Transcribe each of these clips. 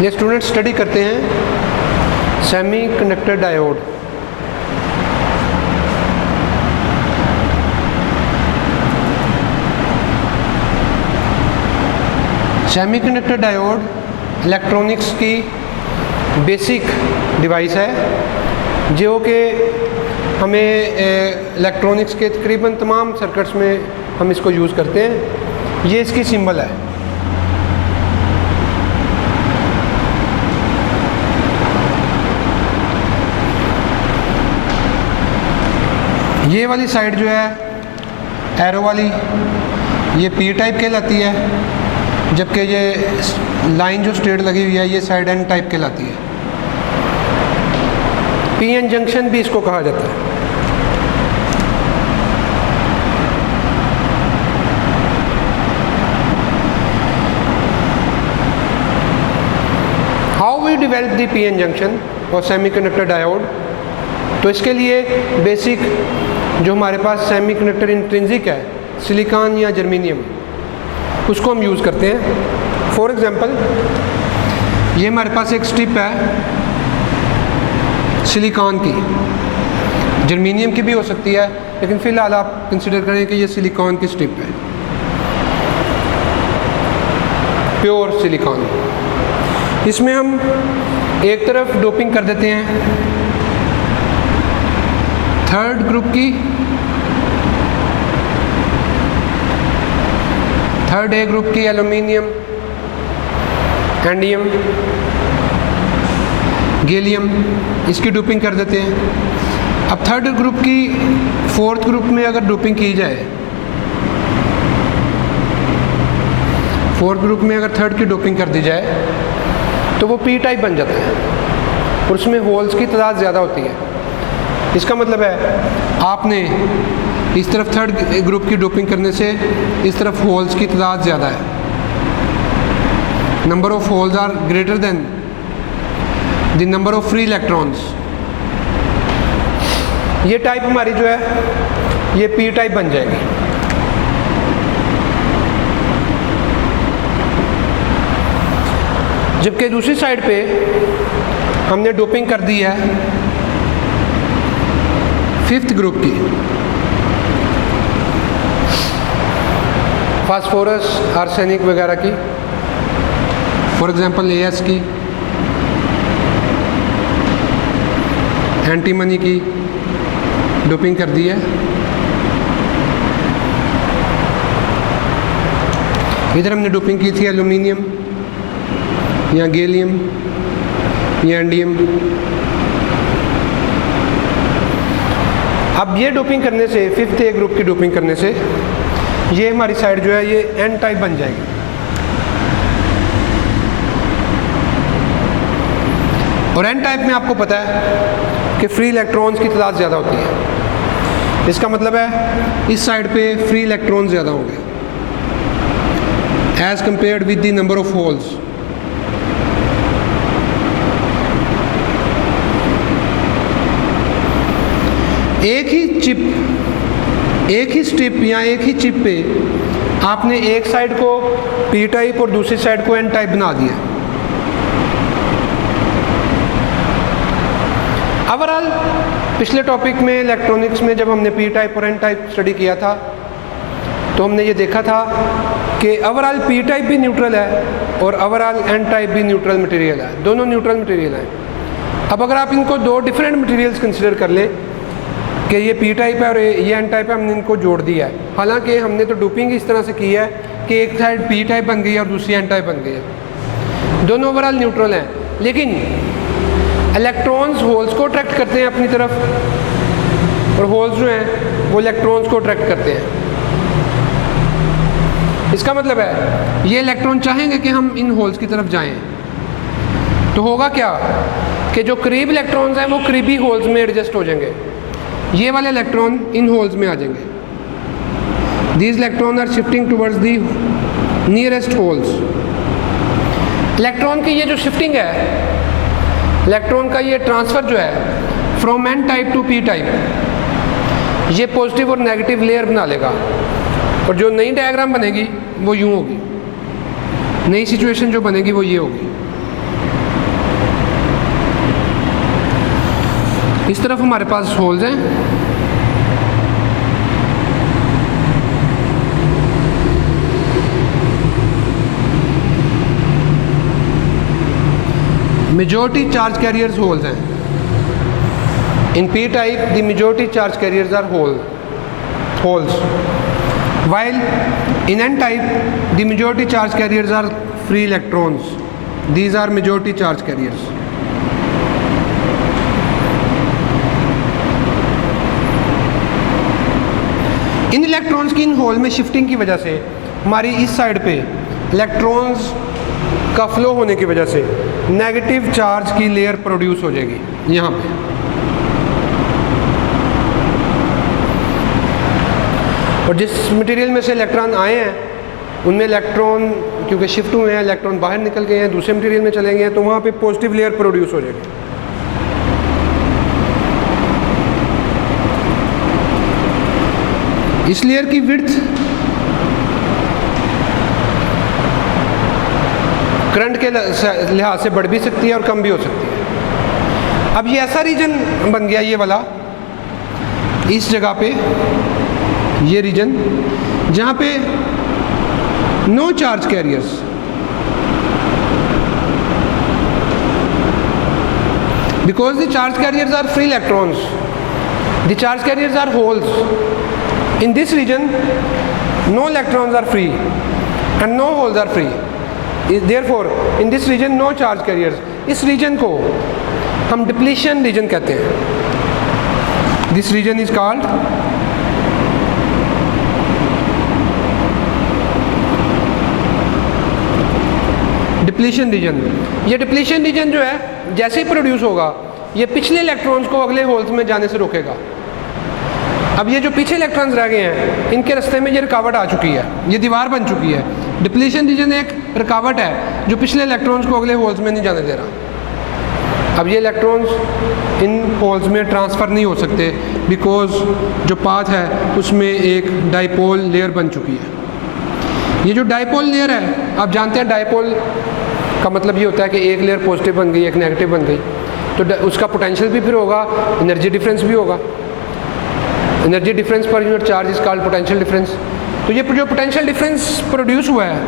ये student study करते हैं semiconductor diode. Semiconductor diode electronics की बेसिक डिवाइस है जो कि हमें इलेक्ट्रॉनिक्स के तकरीबन तमाम सर्किट्स में हम इसको यूज़ करते हैं। ये इसकी सिंबल है। ये वाली साइड जो है एरो वाली, ये पी टाइप कहलाती है, जबकि ये लाइन जो स्ट्रेट लगी हुई है ये साइड एन टाइप कहलाती है। पी एन जंक्शन भी इसको कहा जाता है। How we develop the P N junction और सेमीकंडक्टर डायोड। तो इसके लिए बेसिक जो हमारे पास सेमीकंडक्टर इंट्रिंसिक है, सिलिकॉन या जर्मेनियम, उसको हम यूज़ करते हैं। फॉर एग्जांपल ये हमारे पास एक स्ट्रिप है सिलिकॉन की, जर्मेनियम की भी हो सकती है, लेकिन फ़िलहाल आप कंसिडर करें कि ये सिलिकॉन की स्ट्रिप है, प्योर सिलिकॉन। इसमें हम एक तरफ डोपिंग कर देते हैं थर्ड ग्रुप की, थर्ड ए ग्रुप की एल्यूमिनियम, कैंडियम, गैलियम, इसकी डोपिंग कर देते हैं। अब थर्ड ग्रुप की फोर्थ ग्रुप में अगर डोपिंग की जाए, फोर्थ ग्रुप में अगर थर्ड की डोपिंग कर दी जाए तो वो पी टाइप बन जाता है और उसमें होल्स की तादाद ज़्यादा होती है। इसका मतलब है आपने इस तरफ थर्ड ग्रुप की डोपिंग करने से इस तरफ होल्स की तादाद ज़्यादा है, number of holes are greater than the number of free electrons. ये टाइप हमारी जो है ये पी टाइप बन जाएगी। जबकि दूसरी साइड पे हमने डोपिंग कर दी है फिफ्थ ग्रुप की, फास्फोरस, आर्सेनिक वगैरह की, फॉर एग्जांपल एएस की, एंटीमनी की डोपिंग कर दी है। इधर हमने डोपिंग की थी एल्यूमिनियम या गैलियम या एंडियम। अब ये डोपिंग करने से, फिफ्थ ए ग्रुप की डोपिंग करने से ये हमारी साइड जो है ये एन टाइप बन जाएगी। और एन टाइप में आपको पता है कि फ्री इलेक्ट्रॉन्स की तादाद ज़्यादा होती है। इसका मतलब है इस साइड पे फ्री इलेक्ट्रॉन ज़्यादा होंगे as compared with the number of holes. एक ही स्ट्रिप या एक ही चिप पे आपने एक साइड को पी टाइप और दूसरी साइड को एन टाइप बना दिया। ओवरऑल पिछले टॉपिक में इलेक्ट्रॉनिक्स में जब हमने पी टाइप और एन टाइप स्टडी किया था तो हमने ये देखा था कि ओवरऑल पी टाइप भी न्यूट्रल है और ओवरऑल एन टाइप भी न्यूट्रल मटेरियल है, दोनों न्यूट्रल मटेरियल हैं। अब अगर आप इनको दो डिफरेंट मटेरियल्स कंसिडर कर लें कि ये पी टाइप है और ये एन टाइप है, हमने इनको जोड़ दिया है। हालांकि हमने तो डोपिंग इस तरह से की है कि एक साइड पी टाइप बन गई है और दूसरी एन टाइप बन गई है, दोनों ओवरऑल न्यूट्रल हैं, लेकिन इलेक्ट्रॉन्स होल्स को अट्रैक्ट करते हैं अपनी तरफ और होल्स जो हैं वो इलेक्ट्रॉन्स को अट्रैक्ट करते हैं। इसका मतलब है ये इलेक्ट्रॉन चाहेंगे कि हम इन होल्स की तरफ जाएं, तो होगा क्या कि जो करीब इलेक्ट्रॉन्स हैं वो करीबी होल्स में एडजस्ट हो जाएंगे, ये वाले इलेक्ट्रॉन इन होल्स में आ जाएंगे। These electron are shifting towards the nearest holes. Electron की ये जो शिफ्टिंग है, इलेक्ट्रॉन का ये ट्रांसफ़र जो है from N type to P type, ये पॉजिटिव और नेगेटिव लेयर बना लेगा और जो नई डायग्राम बनेगी वो यूँ होगी, नई सिचुएशन जो बनेगी वो ये होगी। इस तरफ हमारे पास होल्स हैं, majority charge carriers holes हैं. In p type the majority charge carriers are holes, while in n type the majority charge carriers are free electrons. These are majority charge carriers. In electrons की in whole में shifting की वजह से हमारी इस side पे electrons का flow होने की वजह से नेगेटिव चार्ज की लेयर प्रोड्यूस हो जाएगी यहाँ पे. और जिस मटेरियल में से इलेक्ट्रॉन आए हैं उनमें इलेक्ट्रॉन क्योंकि शिफ्ट हुए हैं, इलेक्ट्रॉन बाहर निकल गए हैं, दूसरे मटेरियल में चले गए हैं, तो वहाँ पे पॉजिटिव लेयर प्रोड्यूस हो जाएगी. इस लेयर की विड्थ करंट के लिहाज से बढ़ भी सकती है और कम भी हो सकती है. अब ये ऐसा रीजन बन गया, ये वाला इस जगह पे ये रीजन जहाँ पे no charge carriers, because the charge carriers are free electrons, the charge carriers are holes. In this region, no electrons are free and no holes are free. Therefore, in this region, no charge carriers. इस region को हम depletion region कहते हैं. This region is called depletion region. ये depletion region जो है जैसे ही produce होगा ये पिछले इलेक्ट्रॉन्स को अगले होल्स में जाने से रोकेगा. अब ये जो पीछे इलेक्ट्रॉन्स रह गए हैं इनके रास्ते में ये रुकावट आ चुकी है, ये दीवार बन चुकी है. डिप्लीशन रीजन एक रुकावट है जो पिछले इलेक्ट्रॉन्स को अगले होल्स में नहीं जाने दे रहा. अब ये इलेक्ट्रॉन्स इन होल्स में ट्रांसफ़र नहीं हो सकते बिकॉज जो पाथ है उसमें एक डाइपोल लेयर बन चुकी है. ये जो डाइपोल लेयर है आप जानते हैं डाइपोल का मतलब ये होता है कि एक लेयर पॉजिटिव बन गई एक नेगेटिव बन गई, तो उसका पोटेंशियल भी फिर होगा, एनर्जी डिफरेंस भी होगा. Energy difference per unit charge is called potential difference. तो ये जो पोटेंशियल डिफरेंस प्रोड्यूस हुआ है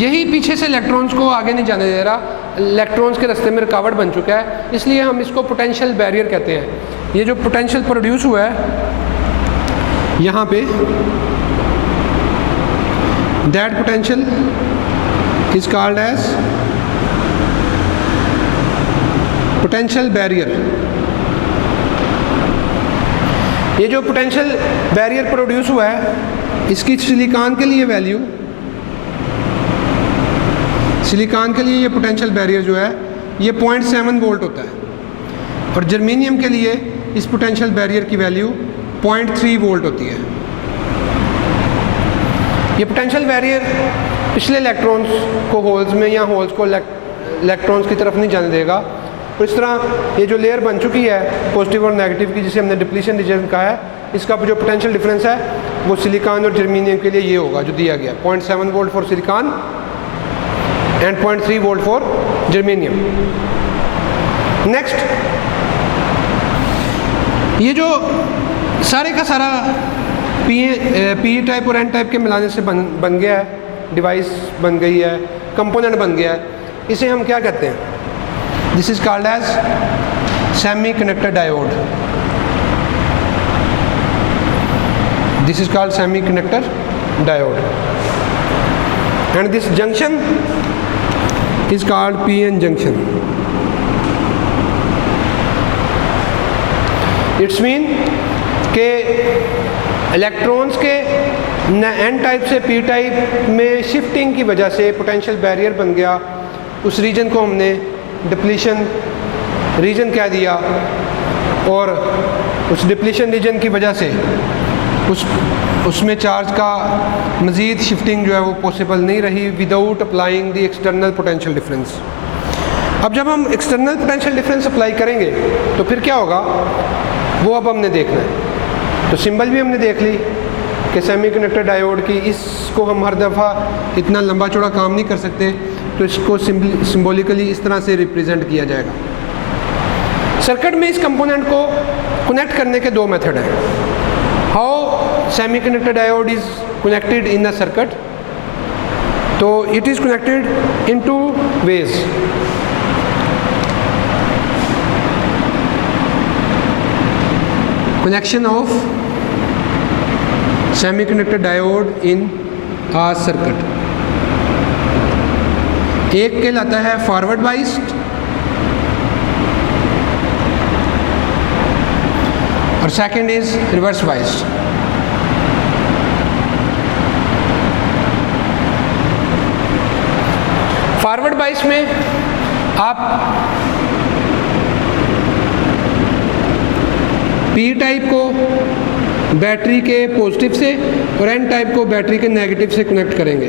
यही पीछे से इलेक्ट्रॉन्स को आगे नहीं जाने दे रहा, इलेक्ट्रॉन्स के रास्ते में रुकावट बन चुका है, इसलिए हम इसको पोटेंशियल बैरियर कहते हैं. ये जो पोटेंशियल प्रोड्यूस हुआ है यहाँ पे that potential is called as potential barrier. ये जो पोटेंशियल बैरियर प्रोड्यूस हुआ है इसकी सिलिकॉन के लिए वैल्यू, सिलिकॉन के लिए ये पोटेंशियल बैरियर जो है ये 0.7 वोल्ट होता है और जर्मेनियम के लिए इस पोटेंशियल बैरियर की वैल्यू 0.3 वोल्ट होती है. ये पोटेंशियल बैरियर पिछले इलेक्ट्रॉन्स को होल्स में या होल्स को इलेक्ट्रॉन्स की तरफ नहीं जाने देगा. तो इस तरह ये जो लेयर बन चुकी है पॉजिटिव और नेगेटिव की जिसे हमने डिप्लीशन रीजन कहा है, इसका जो पोटेंशियल डिफरेंस है वो सिलिकॉन और जर्मेनियम के लिए ये होगा जो दिया गया 0.7 volt for silicon and 0.3 volt for germanium. Next, ये जो सारे का सारा पी टाइप और एन टाइप के मिलाने से बन गया है, डिवाइस बन गई है, कंपोनेंट बन गया है, इसे हम क्या कहते हैं? This is called as semiconductor diode. This is called semiconductor diode. And this junction is called PN junction. It's mean के इलेक्ट्रॉन्स के एन टाइप से पी टाइप में शिफ्टिंग की वजह से पोटेंशियल बैरियर बन गया. उस रीजन को हमने डिप्लीशन रीजन कह दिया और उस डिप्लीशन रीजन की वजह से उसमें चार्ज का मज़ीद शिफ्टिंग जो है वो पॉसिबल नहीं रही without applying the external potential difference. अब जब हम एक्सटर्नल पोटेंशियल डिफरेंस अप्लाई करेंगे तो फिर क्या होगा वो अब हमने देखना है. तो सिंबल भी हमने देख ली कि सेमीकंडक्टर डायोड की, इसको हम हर दफ़ा इतना लंबा चौड़ा काम नहीं कर सकते तो इसको सिंबॉलिकली इस तरह से रिप्रेजेंट किया जाएगा. सर्किट में इस कंपोनेंट को कनेक्ट करने के दो मेथड हैं। How semiconductor diode is connected in a circuit, तो it is connected in two ways. Connection of semiconductor diode in a circuit, एक कहलाता है फॉरवर्ड बाइस्ड और second is reverse biased. Forward bias में आप पी टाइप को battery के positive से और एन टाइप को बैटरी के नेगेटिव से कनेक्ट करेंगे।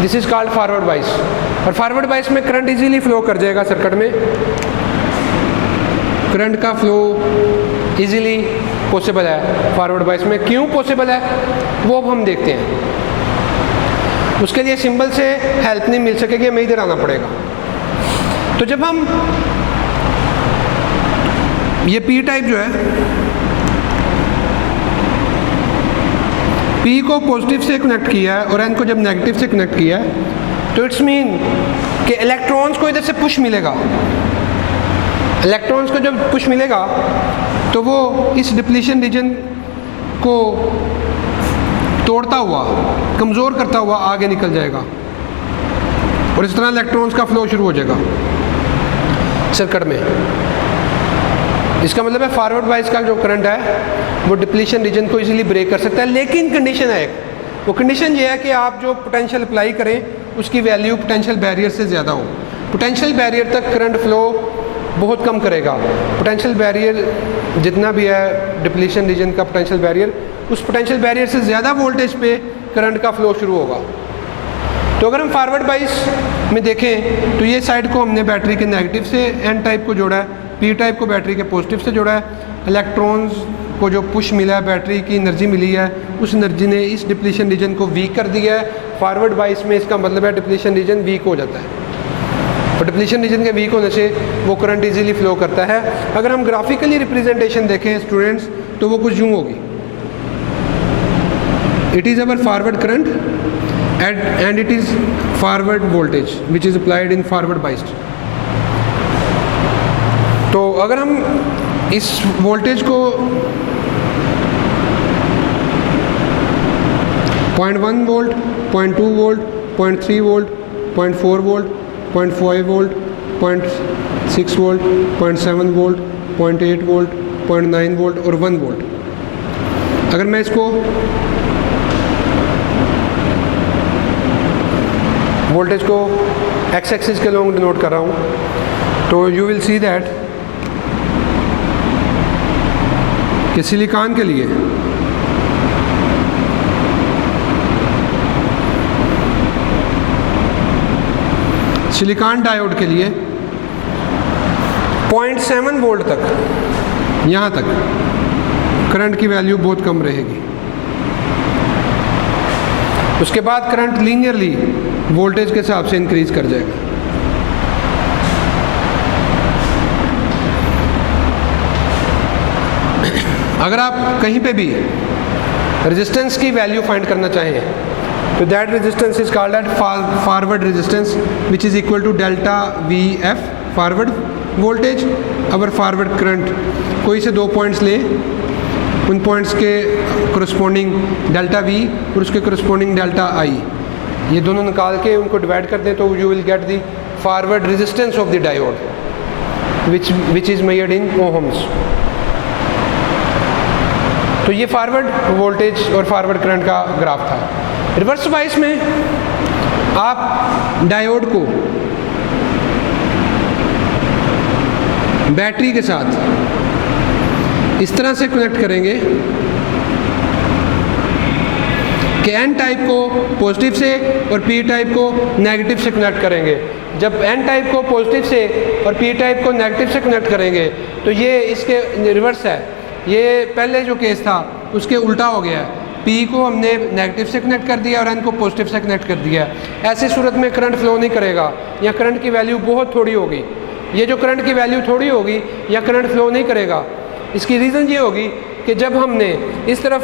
This is called forward bias. और फॉरवर्ड बाइस में करंट इजीली फ्लो कर जाएगा सर्किट में, करंट का फ्लो इजीली पॉसिबल है फॉरवर्ड बाइस में। क्यों पॉसिबल है वो अब हम देखते हैं। उसके लिए सिंबल से हेल्प नहीं मिल सकेगी, हमें इधर आना पड़ेगा। तो जब हम ये पी टाइप जो है, पी को पॉजिटिव से कनेक्ट किया है और एन को जब नेगेटिव से कनेक्ट किया है, तो इट्स मीन कि इलेक्ट्रॉन्स को इधर से पुश मिलेगा। इलेक्ट्रॉन्स को जब पुश मिलेगा तो वो इस डिप्लीशन रीजन को तोड़ता हुआ, कमज़ोर करता हुआ आगे निकल जाएगा और इस तरह इलेक्ट्रॉन्स का फ्लो शुरू हो जाएगा सर्किट में। इसका मतलब है फॉरवर्ड बाइस का जो करंट है वो डिप्लीशन रीजन को इजीली ब्रेक कर सकता है। लेकिन कंडीशन है एक, वो कंडीशन ये है कि आप जो पोटेंशियल अप्लाई करें उसकी वैल्यू पोटेंशियल बैरियर से ज़्यादा हो। पोटेंशियल बैरियर तक करंट फ्लो बहुत कम करेगा। पोटेंशियल बैरियर जितना भी है डिप्लीशन रीजन का पोटेंशियल बैरियर, उस पोटेंशियल बैरियर से ज़्यादा वोल्टेज पे करंट का फ्लो शुरू होगा। तो अगर हम फॉरवर्ड बाइस में देखें तो ये साइड को हमने बैटरी के नेगेटिव से एन टाइप को जोड़ा है, पी टाइप को बैटरी के पॉजिटिव से जोड़ा है। इलेक्ट्रॉन्स को जो पुश मिला है, बैटरी की एनर्जी मिली है, उस एनर्जी ने इस डिप्लीशन रीजन को वीक कर दिया है। फॉरवर्ड बाइस में इसका मतलब है डिप्लीशन रीजन वीक हो जाता है और डिप्लीशन रीजन के वीक होने से वो करंट इजीली फ्लो करता है। अगर हम ग्राफिकली रिप्रेजेंटेशन देखें स्टूडेंट्स तो वो कुछ यूँ होगी। It is our forward current and it is forward voltage which is applied in forward biased। तो अगर हम इस वोल्टेज को 0.1 volt, 0.2 volt, 0.3 volt, 0.4 volt, 0.5 volt, 0.6 volt, 0.7 volt, 0.8 volt, 0.9 volt और 1 वोल्ट, अगर मैं इसको वोल्टेज को एक्स एक्सिस के लॉन्ग डिनोट कर रहा हूँ, तो यू विल सी दैट कि सिलिकॉन के लिए सिलिकॉन डायोड के लिए 0.7 वोल्ट तक, यहाँ तक करंट की वैल्यू बहुत कम रहेगी। उसके बाद करंट लीनियरली वोल्टेज के हिसाब से इंक्रीज कर जाएगा। अगर आप कहीं पे भी रेजिस्टेंस की वैल्यू फाइंड करना चाहें तो that resistance is called at forward resistance which is equal to delta V F forward voltage over forward current. कोई से 2 पॉइंट्स लें, उन पॉइंट्स के करस्पॉन्डिंग डेल्टा वी और उसके करस्पॉन्डिंग डेल्टा आई, ये दोनों निकाल के उनको डिवाइड कर दें तो you will get the forward resistance of the diode which is measured in ohms. तो ये फॉरवर्ड वोल्टेज और फॉरवर्ड करंट का ग्राफ था। रिवर्स बाइस में आप डायोड को बैटरी के साथ इस तरह से कनेक्ट करेंगे कि एन टाइप को पॉजिटिव से और पी टाइप को नेगेटिव से कनेक्ट करेंगे। जब एन टाइप को पॉजिटिव से और पी टाइप को नेगेटिव से कनेक्ट करेंगे तो ये इसके रिवर्स है। ये पहले जो केस था उसके उल्टा हो गया है। पी को हमने नेगेटिव से कनेक्ट कर दिया और एन को पॉजिटिव से कनेक्ट कर दिया। ऐसी सूरत में करंट फ्लो नहीं करेगा या करंट की वैल्यू बहुत थोड़ी होगी। ये जो करंट की वैल्यू थोड़ी होगी या करंट फ्लो नहीं करेगा, इसकी रीज़न ये होगी कि जब हमने इस तरफ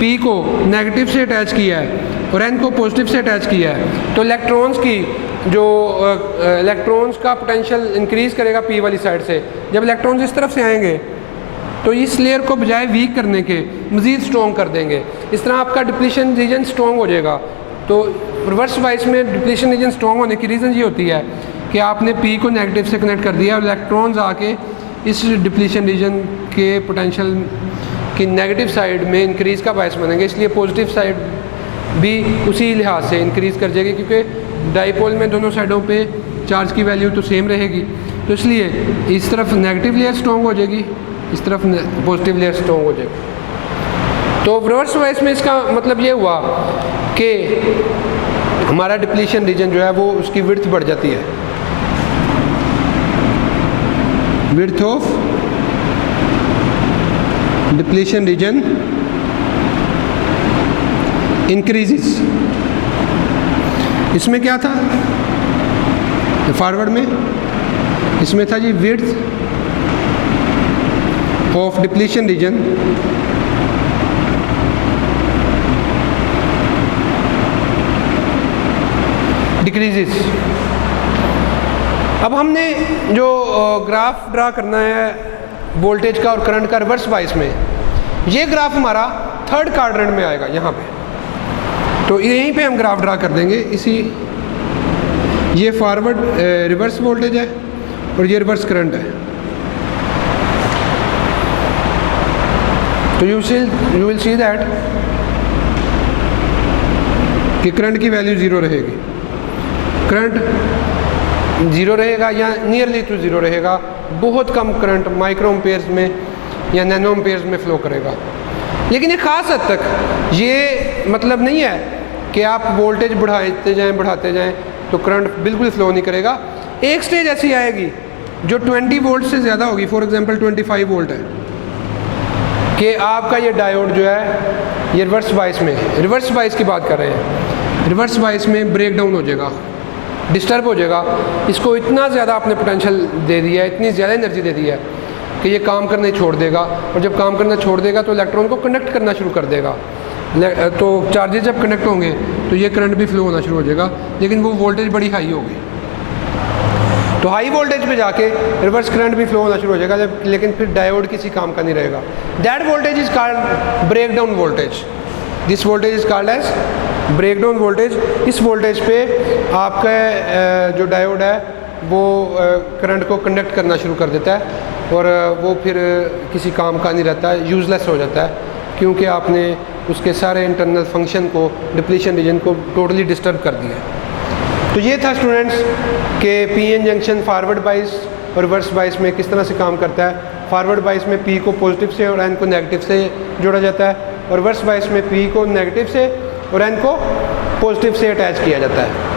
P को नेगेटिव से अटैच किया है और N को पॉजिटिव से अटैच किया है, तो इलेक्ट्रॉन्स की जो इलेक्ट्रॉन्स का पोटेंशियल इंक्रीज़ करेगा P वाली साइड से। जब इलेक्ट्रॉन्स इस तरफ से आएंगे तो इस लेयर को बजाय वीक करने के मज़ीद स्ट्रॉन्ग कर देंगे। इस तरह आपका डिप्लीशन रीजन स्ट्रॉन्ग हो जाएगा। तो रिवर्स वाइस में डिप्लीशन रीजन स्ट्रॉन्ग होने की रीज़न ये होती है कि आपने P को नेगेटिव से कनेक्ट कर दिया और इलेक्ट्रॉन्स आके इस डिप्लीशन रीजन के पोटेंशियल की नेगेटिव साइड में इंक्रीज़ का बायस बनेंगे, इसलिए पॉजिटिव साइड भी उसी लिहाज से इंक्रीज़ कर जाएगी, क्योंकि डाईपोल में दोनों साइडों पे चार्ज की वैल्यू तो सेम रहेगी। तो इसलिए इस तरफ नेगेटिव लेयर स्ट्रॉन्ग हो जाएगी, इस तरफ पॉजिटिव लेयर स्ट्रॉन्ग हो जाएगी। तो रिवर्स वाइस में इसका मतलब ये हुआ कि हमारा डिप्लीशन रीजन जो है वो उसकी विड्थ बढ़ जाती है, width of depletion region increases. इसमें क्या था फॉरवर्ड में, इसमें था जी width of depletion region decreases. अब हमने जो ग्राफ ड्रा करना है वोल्टेज का और करंट का रिवर्स वाइस में, ये ग्राफ हमारा थर्ड क्वाड्रेंट में आएगा यहाँ पे। तो यहीं पे हम ग्राफ ड्रा कर देंगे इसी, ये फॉरवर्ड रिवर्स वोल्टेज है और ये रिवर्स करंट है। तो यू विल सी दैट कि करंट की वैल्यू ज़ीरो रहेगी, करंट ज़ीरो रहेगा या नियरली टू ज़ीरो रहेगा। बहुत कम करंट माइक्रो एम्पेयर्स में या नैनो एम्पेयर्स में फ़्लो करेगा। लेकिन ये ख़ास हद तक ये मतलब नहीं है कि आप वोल्टेज बढ़ाते जाएं तो करंट बिल्कुल फ्लो नहीं करेगा। एक स्टेज ऐसी आएगी जो 20 वोल्ट से ज़्यादा होगी, फॉर एग्जांपल 25 वोल्ट है, कि आपका ये डायोड जो है ये रिवर्स बाइस की बात कर रहे हैं, रिवर्स बाइस में ब्रेक डाउन हो जाएगा, डिस्टर्ब हो जाएगा। इसको इतना ज़्यादा आपने पोटेंशियल दे दिया है, इतनी ज़्यादा एनर्जी दे दी है कि ये काम करना ही छोड़ देगा। और जब काम करना छोड़ देगा तो इलेक्ट्रॉन को कनेक्ट करना शुरू कर देगा। तो चार्जेस जब कनेक्ट होंगे तो ये करंट भी फ्लो होना शुरू हो जाएगा, लेकिन वो वोल्टेज बड़ी हाई होगी। तो हाई वोल्टेज पे जाके रिवर्स करंट भी फ्लो होना शुरू हो जाएगा, लेकिन फिर डायोड किसी काम का नहीं रहेगा। That voltage is called break down voltage. This voltage is called as break down voltage. इस वोल्टेज पे आपका जो डायोड है वो करंट को कंडक्ट करना शुरू कर देता है और वो फिर किसी काम का नहीं रहता है, यूज़लेस हो जाता है, क्योंकि आपने उसके सारे इंटरनल फंक्शन को, डिप्लीशन रीजन को टोटली डिस्टर्ब कर दिया। तो ये था स्टूडेंट्स कि पीएन जंक्शन फॉरवर्ड बाइस और रिवर्स बाइस में किस तरह से काम करता है। फॉरवर्ड बाइस में पी को पॉजिटिव से और एन को नेगेटिव से जोड़ा जाता है, और रिवर्स बाइस में पी को नेगेटिव से और एन को पॉजिटिव से अटैच किया जाता है।